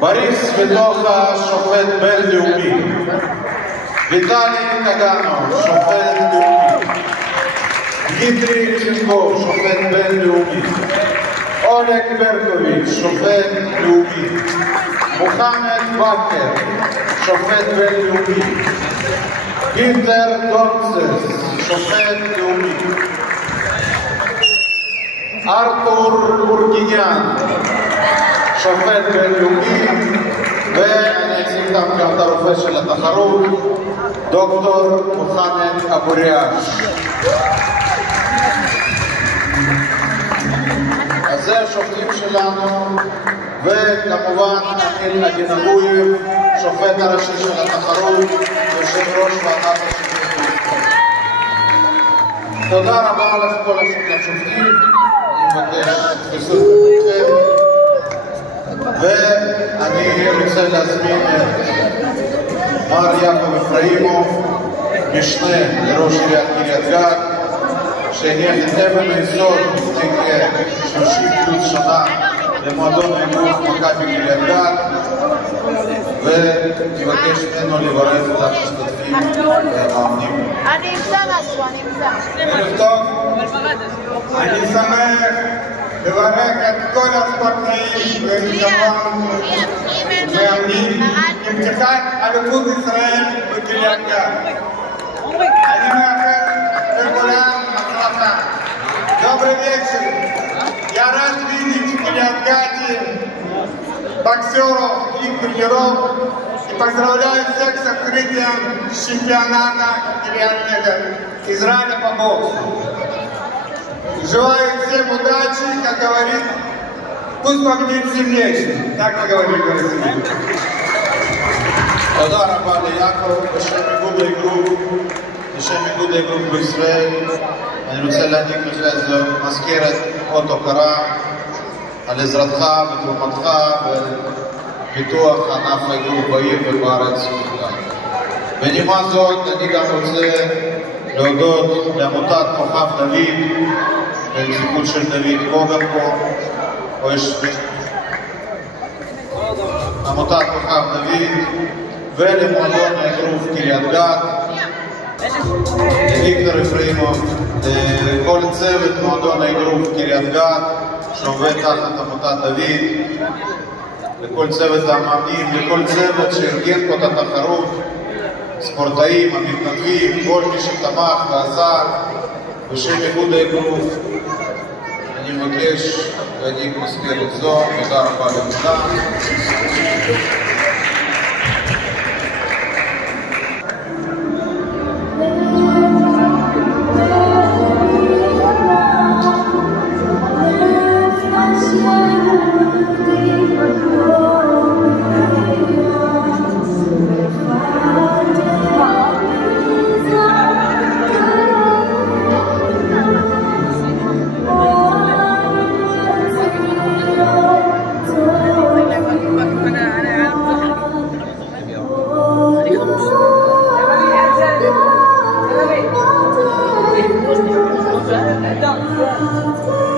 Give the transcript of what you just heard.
בריס ודוחה, שופט בינלאומי. ויטלי קגנו, שופט לאומי. דמיטרי צ'נקוב, שופט בינלאומי. אולג ברקוביץ', שופט לאומי. מוחמד בקר, שופט בינלאומי. פיטר דונסס, שופט לאומי. ארתור בורגיניאן, שופט בינלאומי, ואני אציג גם את הרופא של התחרות, דוקטור מוחמד אבו ריאש. אז זה השופטים שלנו, וכמובן אניל אגינגוייב, שופט הראשי של התחרות, יושב ראש ועדת השופטים. תודה רבה לכל השופטים, אני מבקש תפסו את ואני רוצה להזמין את מר יעקב אפראימוב, משנה לראש עיריית קריית גת, שהניח את אבן היסוד לפני כ-30+ שנה למועדון האגרוף מכבי קריית גת, ונבקש ממנו לברך את המשתתפים והמאמנים. אני אמצא משהו, אני אמצא. ערב טוב, אני שמח לברך את כל הספורטאים וכמובן מאמנים לפתיחת אליפות ישראל בקריית גת. אני מאחל לכולם הצלחה. Добрый вечер. Я рад видеть в Крият-Гате боксеров и тренеров и поздравляю всех с открытием чемпионата Израиля по боксу. Желаю всем удачи, как говорит, пусть победит сильнейший. Так мы говорим в России. תודה רבה ליעקב, בשם איגוד האגרוף בישראל. אני רוצה להעניק לך איזו מזכרת אות הוקרה על עזרתך ותרומתך ופיתוח ענף האגרוף בעיר ובארץ בכלל. בנימה זאת אני גם רוצה להודות לעמותת כוכב דוד, בנציגות של דוד קוגן פה, עמותת כוכב דוד, ולמועדון האגרוף קריית גת, לוויקטור אפראימוב, לכל צוות מועדון האגרוף קריית גת שעובד תחת עמותת דוד, לכל צוות המאמנים, לכל צוות שארגן פה את התחרות, ספורטאים, המתנדבים, כל מי שתמך ועזר, בשם איגוד האגרוף אני מבקש להעניק מזכרת זו. תודה רבה לכולם. Don't.